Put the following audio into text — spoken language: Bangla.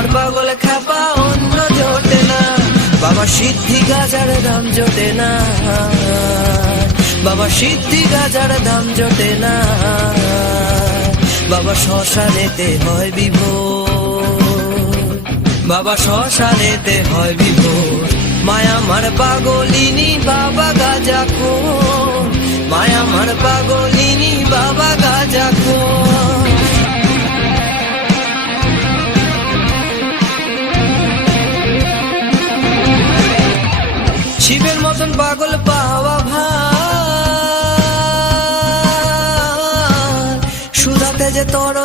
আমার পাগল খাপা অন্য জোটে না, বাবা সিদ্ধি গাজার দাম জোটে না, বাবা সিদ্ধি গাজার দাম জোটে না, বাবা শ্মশানেতে হয় বিভোর, বাবা শ্মশানেতে হয় বিভোর। মায়া আমার পাগলিনী বাবা গাজা খো, মায়া আমার পাগলিনী বাবা গাজা খো। শিবের মতন পাগল পাওয়া ভাই, সুধাতে যে তর